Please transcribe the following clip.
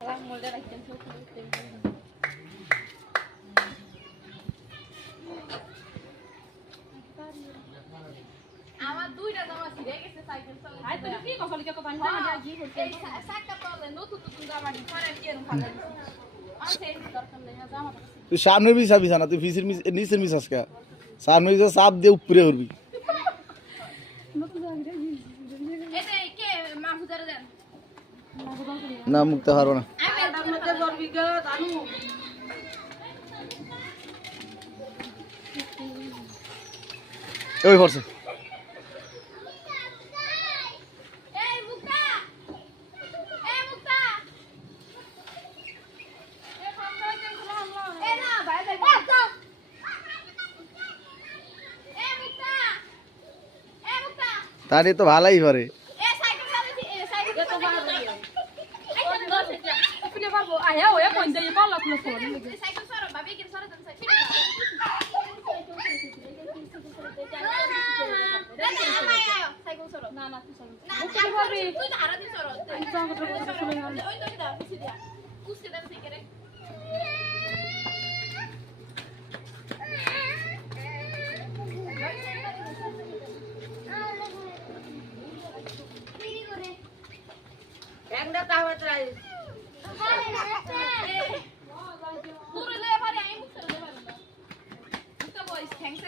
আমার দুইটা জামা ছিঁড়ে গেছে সাইকেল চালাতে। আই তুই কি কথা লিখে কথা না না কি করছিস? এই সাইকেল চালাতে নতুন নতুন জামা দি পরে কি এরকম ভালো দিছি। আর সেই দরকার নেই জামা তো। তুই সামনে বিছা বিছানা তুই ফিসের নিচের মিস আজকে সামনে বিছা চাপ দিয়ে উপরে উঠবি এটা কে মাহফুজারে দেন। না মুক্ত হারো না আমি তার মধ্যে করবি গো জানু। ওই পড়ছে এই মুক্তা এই মুক্তা এই ফোনটা কেন খোলা এই না বাইরে যাই এই মুক্তা তারে তো ভালোই পারে এই সাইকেল চালাতে এই সাইকেল তো ভালো আপনি বাবু আয়া ওয়া কোন দেই পালা কুলো ফোন লাগে। সাইকেল সরো ভাবি কি সরো দেন সাইকেল সাইকেল সরো না না তুই চল। না ভাবি তুই হারা দিছ সরো আমি তো আমার কথা শুনে না। ওই তো দা বুঝি দিয়া কুস্তি দেন সাইকেলে একটা তাওয়া ট্রাই পুরো লে পারে আমি মুখ করে দেব না মুক্তা বয়স থ্যাঙ্কস